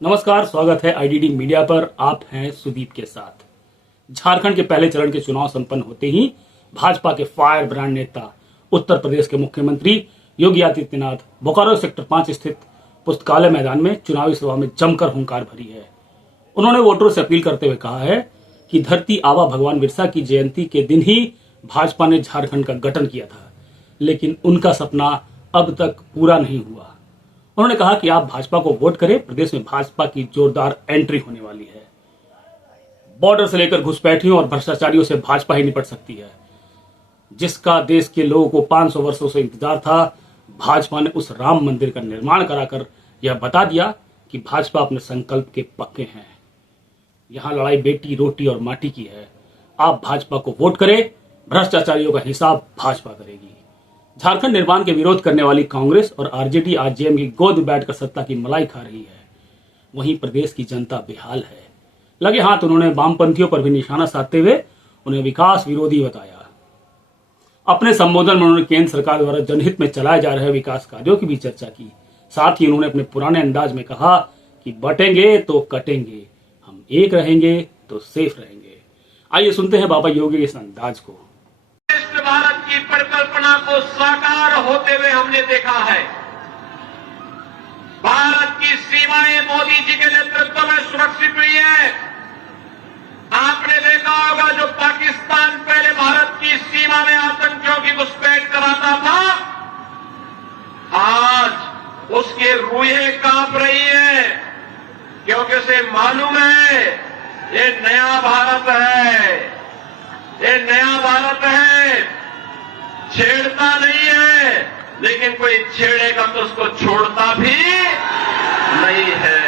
नमस्कार, स्वागत है आईडीडी मीडिया पर। आप हैं सुदीप के साथ। झारखंड के पहले चरण के चुनाव संपन्न होते ही भाजपा के फायर ब्रांड नेता उत्तर प्रदेश के मुख्यमंत्री योगी आदित्यनाथ बोकारो सेक्टर 5 स्थित पुस्तकालय मैदान में चुनावी सभा में जमकर हुंकार भरी है। उन्होंने वोटरों से अपील करते हुए कहा है कि धरती आबा भगवान बिरसा की जयंती के दिन ही भाजपा ने झारखंड का गठन किया था, लेकिन उनका सपना अब तक पूरा नहीं हुआ। उन्होंने कहा कि आप भाजपा को वोट करें, प्रदेश में भाजपा की जोरदार एंट्री होने वाली है। बॉर्डर से लेकर घुसपैठियों और भ्रष्टाचारियों से भाजपा ही निपट सकती है। जिसका देश के लोगों को 500 वर्षों से इंतजार था, भाजपा ने उस राम मंदिर का निर्माण कराकर यह बता दिया कि भाजपा अपने संकल्प के पक्के हैं। यहां लड़ाई बेटी रोटी और माटी की है। आप भाजपा को वोट करें, भ्रष्टाचारियों का हिसाब भाजपा करेगी। झारखंड निर्माण के विरोध करने वाली कांग्रेस और आरजेडी आज जेएम की गोद में बैठकर सत्ता की मलाई खा रही है। वहीं प्रदेश की जनता बेहाल है। लगे हाथ उन्होंने वामपंथियों पर भी निशाना साधते हुए उन्हें विकास विरोधी बताया। अपने संबोधन में उन्होंने केंद्र सरकार द्वारा जनहित में चलाए जा रहे विकास कार्यों की भी चर्चा की। साथ ही उन्होंने अपने पुराने अंदाज में कहा कि बटेंगे तो कटेंगे, हम एक रहेंगे तो सेफ रहेंगे। आइए सुनते हैं बाबा योगी के इस अंदाज को। भारत की परिकल्पना को साकार होते हुए हमने देखा है। भारत की सीमाएं मोदी जी के नेतृत्व में सुरक्षित हुई है। आपने देखा होगा, जो पाकिस्तान पहले भारत की सीमा में आतंकियों की घुसपैठ कराता था, आज उसके रूहें कांप रही है, क्योंकि उसे मालूम है ये नया भारत है, ये नया भारत है। छेड़ता नहीं है, लेकिन कोई छेड़ेगा तो उसको छोड़ता भी नहीं है।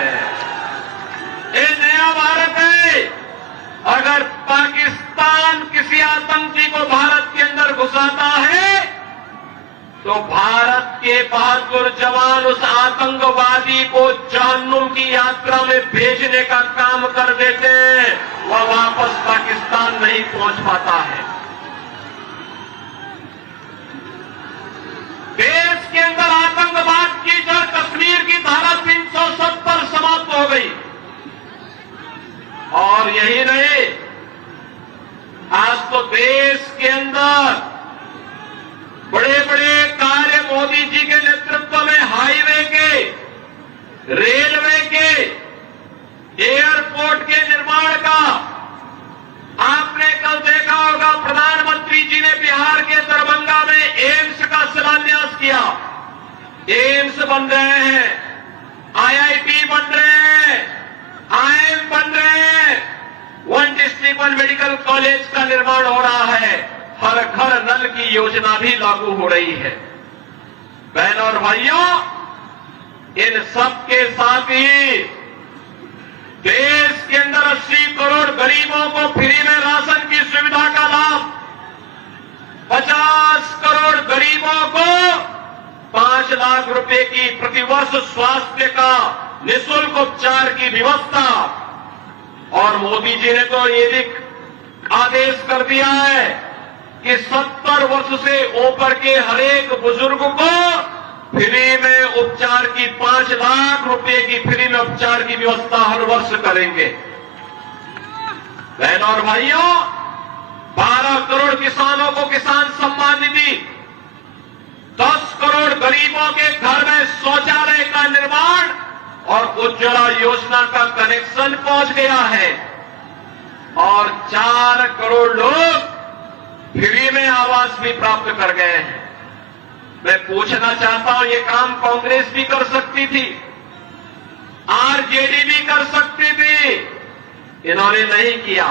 ये नया भारत है। अगर पाकिस्तान किसी आतंकी को भारत के अंदर घुसाता है, तो भारत के बहादुर जवान उस आतंकवादी को जहन्नुम की यात्रा में भेजने का काम कर देते हैं। वह वापस पाकिस्तान नहीं पहुंच पाता है। देश के अंदर आतंकवाद की जड़ कश्मीर की धारा 370 समाप्त हो गई। और यही नहीं, आज तो देश के अंदर बड़े बड़े कार्य मोदी जी के नेतृत्व में हाईवे के, रेलवे के, एयरपोर्ट के निर्माण का आपने कल देखा होगा। प्रधानमंत्री जी ने बिहार के दरभंगा में एम्स का शिलान्यास किया। एम्स बन रहे हैं, आईआईटी बन रहे हैं, आईएम बन रहे हैं, one district one medical college का निर्माण हो रहा है। हर घर नल की योजना भी लागू हो रही है। बहनों और भाइयों, इन सब के साथ ही देश के अंदर 80 करोड़ गरीबों को फ्री में राशन की सुविधा का लाभ, 50 करोड़ गरीबों को 5 लाख रुपए की प्रतिवर्ष स्वास्थ्य का निःशुल्क उपचार की व्यवस्था। और मोदी जी ने तो ये भी आदेश कर दिया है कि 70 वर्ष से ऊपर के हरेक बुजुर्ग को फ्री में उपचार की 5 लाख रुपए की फ्री में उपचार की व्यवस्था हर वर्ष करेंगे। बहनों और भाइयों, 12 करोड़ किसानों को किसान सम्मान निधि, 10 करोड़ गरीबों के घर में शौचालय का निर्माण और उज्ज्वला योजना का कनेक्शन पहुंच गया है। और 4 करोड़ लोग फ्री में आवास भी प्राप्त कर गए हैं। मैं पूछना चाहता हूं, ये काम कांग्रेस भी कर सकती थी, आरजेडी भी कर सकती थी, इन्होंने नहीं किया।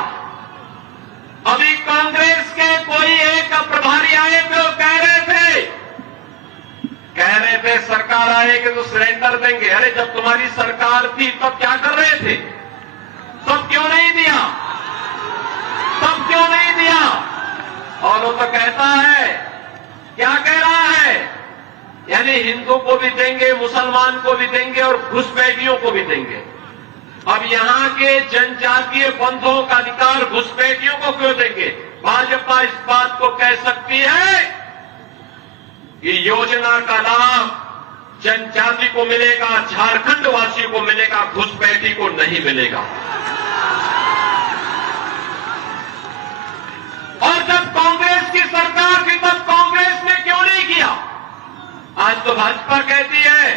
अभी कांग्रेस के कोई एक प्रभारी आए थे, वो कह रहे थे सरकार आएगी तो सिलेंडर देंगे। अरे जब तुम्हारी सरकार थी तब क्या कर रहे थे? तब क्यों नहीं दिया? तब क्यों नहीं दिया? और वो तो कहता है, क्या कह रहा है, यानी हिंदू को भी देंगे, मुसलमान को भी देंगे और घुसपैठियों को भी देंगे। अब यहां के जनजातीय बंधुओं का अधिकार घुसपैठियों को क्यों देंगे? भाजपा इस बात को कह सकती है कि योजना का लाभ जनजाति को मिलेगा, झारखंड वासियों को मिलेगा, घुसपैठी को नहीं मिलेगा। और जब कांग्रेस की सरकार थी तब कांग्रेस ने क्यों नहीं किया? आज तो भाजपा कहती है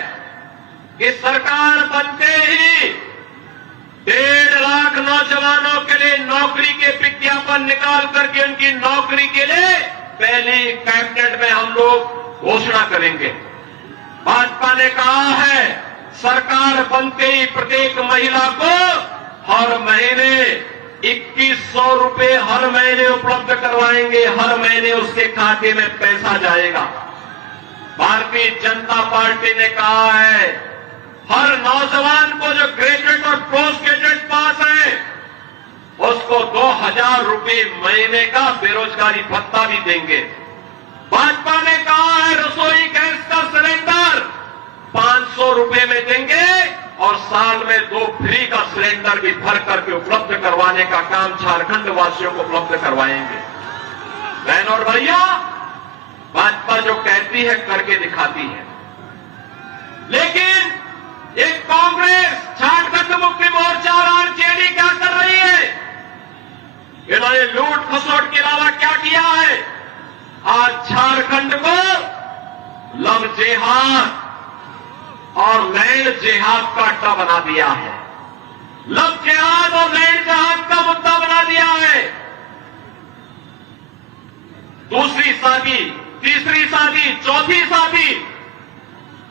कि सरकार बनते ही 1.5 लाख नौजवानों के लिए नौकरी के विज्ञापन निकाल करके उनकी नौकरी के लिए पहली कैबिनेट में हम लोग घोषणा करेंगे। भाजपा ने कहा है सरकार बनते ही प्रत्येक महिला को हर महीने 2100 रुपए हर महीने उपलब्ध करवाएंगे, हर महीने उसके खाते में पैसा जाएगा। भारतीय जनता पार्टी ने कहा है हर नौजवान को जो ग्रेजुएट और पोस्ट ग्रेजुएट पास है उसको 2000 रुपए महीने का बेरोजगारी भत्ता भी देंगे। भाजपा ने कहा है रसोई गैस का सिलेंडर 500 रुपए में देंगे और साल में 2 फ्री का सिलेंडर भी भर करके उपलब्ध करवाने का काम झारखंड वासियों को उपलब्ध करवाएंगे। बहन और भैया, भाजपा जो कहती है करके दिखाती है। लेकिन एक कांग्रेस झारखंड मुक्ति मोर्चा और आरजेडी क्या कर रही है? इन्होंने लूट खसोट के अलावा क्या किया है? आज झारखंड को लव जेहाद और लैंड जेहाद का अड्डा बना दिया है। लव जेहाद और लैंड जेहाद का मुद्दा बना दिया है। दूसरी शादी, तीसरी शादी, चौथी शादी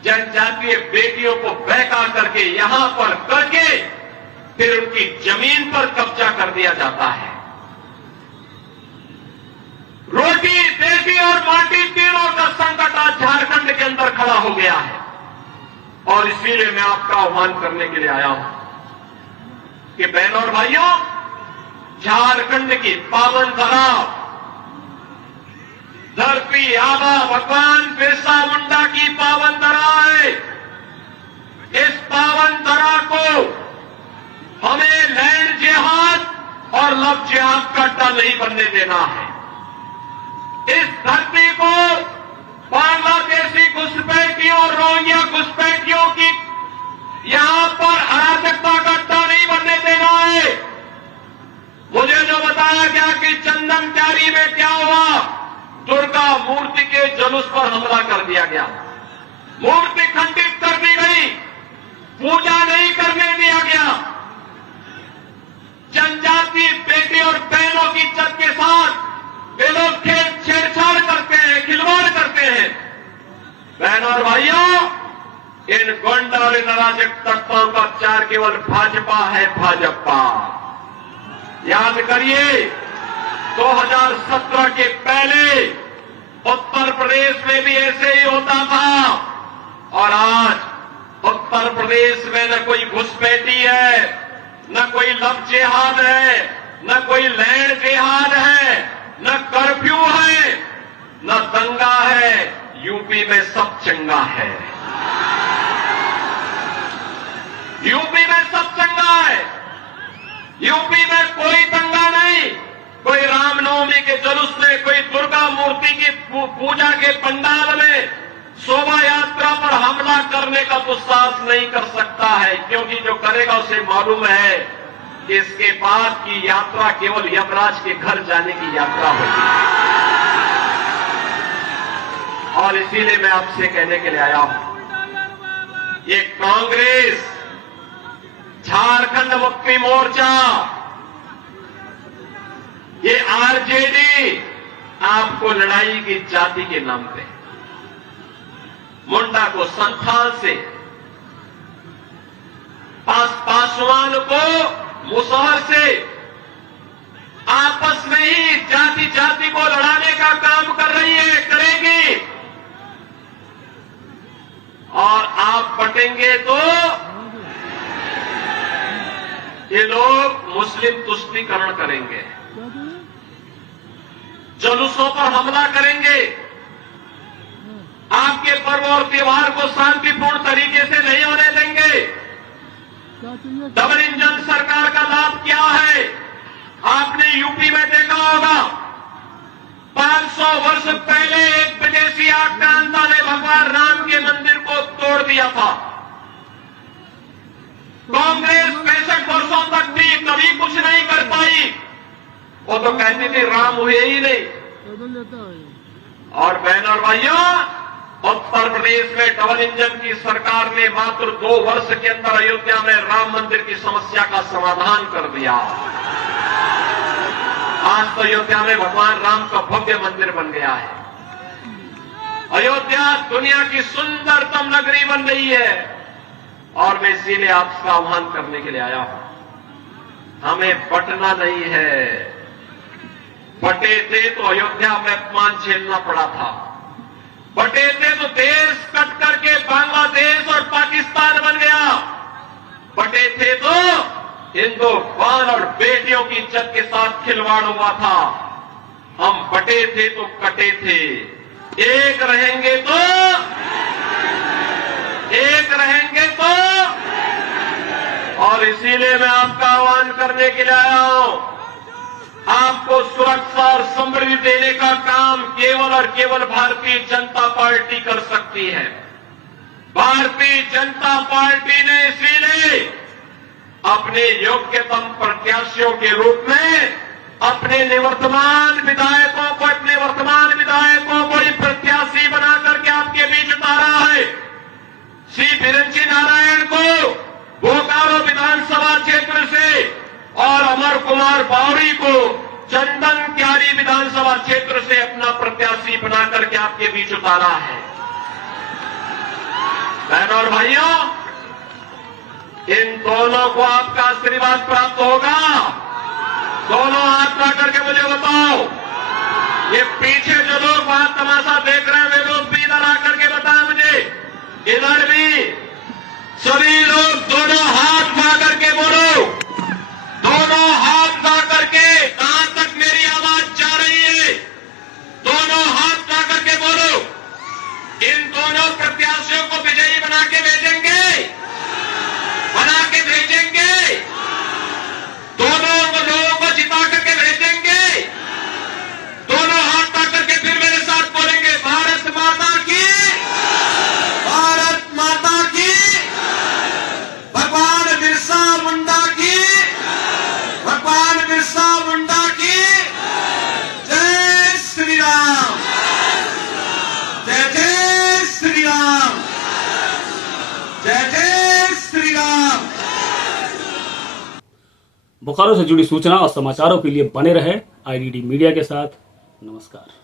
जनजातीय बेटियों को बहका करके यहां पर करके फिर उनकी जमीन पर कब्जा कर दिया जाता है। रोटी, देशी और माटी तीनों का संकट आज झारखंड के अंदर खड़ा हो गया है। और इसीलिए मैं आपका आह्वान करने के लिए आया हूं कि बहनों और भाइयों, झारखंड की पावन धरा, धरती आबा भगवान बिरसा मुंडा की पावन धरा है। इस पावन धरा को हमें लैंड जिहाद और लव जिहाद का अड्डा नहीं बनने देना है। इस धरती को बांग्लादेशी घुसपैठियों और रोहिंग्या घुसपैठियों की यहां पर अराजकता का अड्डा नहीं बनने देना है। मुझे जो बताया गया कि चंदन क्यारी में क्या हुआ, दुर्गा मूर्ति के जुलूस पर हमला कर दिया गया, मूर्ति खंडित कर दी गई, पूजा नहीं करने दिया गया। जनजातीय बेटी और बहनों की इज्जत के साथ वे लोग छेड़छाड़ करते हैं, खिलवाड़ करते हैं। बहनों और भाइयों, इन गुंडा और इन अराजक तत्वों का चार केवल भाजपा है, भाजपा। याद करिए 2017 के पहले उत्तर प्रदेश में भी ऐसे ही होता था और आज उत्तर प्रदेश में न कोई घुसपैठी है, न कोई लव जिहाद है, न कोई लैंड जिहाद है, न कर्फ्यू है, न दंगा है। यूपी में सब चंगा है, यूपी में सब चंगा है। यूपी में कोई दंगा नहीं, कोई रामनवमी के जुलूस में, कोई दुर्गा मूर्ति की पूजा के पंडाल में शोभा यात्रा पर हमला करने का दुस्साहस नहीं कर सकता है, क्योंकि जो करेगा उसे मालूम है कि इसके बाद की यात्रा केवल यमराज के घर जाने की यात्रा होगी। और इसीलिए मैं आपसे कहने के लिए आया हूं, ये कांग्रेस, झारखंड मुक्ति मोर्चा, ये आरजेडी आपको लड़ाई की जाति के नाम पे, मुंडा को संथाल से, पासवान को मुसहर से आपस में ही जाति जाति को लड़ाने का काम कर रही है, करेगी। और आप बटेंगे तो ये लोग मुस्लिम तुष्टीकरण करेंगे, जुलूसों पर हमला करेंगे, आपके पर्व और त्योहार को शांतिपूर्ण तरीके से नहीं होने देंगे। डबल इंजन सरकार का लाभ क्या है? आपने यूपी में देखा होगा, 500 वर्ष पहले एक विदेशी मलेशिया क्रांता ने भगवान राम के मंदिर को तोड़ दिया था। कांग्रेस 65 वर्षों तक थी, कभी कुछ नहीं कर पाई। वो तो कहती थी राम हुए ही नहीं। और बहन और भाइयों, उत्तर प्रदेश में डबल इंजन की सरकार ने मात्र 2 वर्ष के अंदर अयोध्या में राम मंदिर की समस्या का समाधान कर दिया। आज तो अयोध्या में भगवान राम का भव्य मंदिर बन गया है। अयोध्या दुनिया की सुंदरतम नगरी बन रही है। और मैं इसीलिए आपका आह्वान करने के लिए आया हूं। हमें बंटना नहीं है। बटे थे तो अयोध्या में अपमान झेलना पड़ा था। बटे थे तो देश कट करके बांग्लादेश और पाकिस्तान बन गया। बटे थे तो हिंदुस्तान और बेटियों की इज्जत के साथ खिलवाड़ हुआ था। हम बटे थे तो कटे थे। एक रहेंगे तो और इसीलिए मैं आपका आह्वान करने के लिए आया हूं। आपको सुरक्षा और समृद्धि देने का काम केवल और केवल भारतीय जनता पार्टी कर सकती है। भारतीय जनता पार्टी ने इसीलिए अपने योग्यतम प्रत्याशियों के रूप में अपने वर्तमान विधायकों को ही प्रत्याशी बना करके आपके बीच उतारा है। श्री बिरंची नारायण को बोकारो विधानसभा क्षेत्र से और अमर कुमार बावरी को चंदन क्यारी विधानसभा क्षेत्र से अपना प्रत्याशी बना करके आपके बीच उतारा है। बहनों और भाइयों, इन दोनों को आपका आशीर्वाद प्राप्त होगा। दोनों हाथ ला करके मुझे बताओ, ये पीछे जो लोग वहां तमाशा देख रहे हैं वे लोग भी इधर आकर के बताएं मुझे। इधर भी सभी लोग दोनों हाथ ला करके बोलो, दोनों हाथ ला करके। कहां तक मेरी आवाज जा रही है? दोनों हाथ ला करके बोलो। इन दोनों प्रत्याशियों को विजयी बना के भेजेंगे। दोनों लोगों को जिता करके भेजेंगे। दोनों हाथ ला करके फिर मेरे साथ बोलेंगे, भारत माता की, भारत माता की, भगवान बिरसा मुंडा की, भगवान बिरसा मुंडा की। जय श्री राम, जय जय श्री राम, जय जय श्री राम। बोकारो से जुड़ी सूचना और समाचारों के लिए बने रहे आईडीडी मीडिया के साथ। नमस्कार।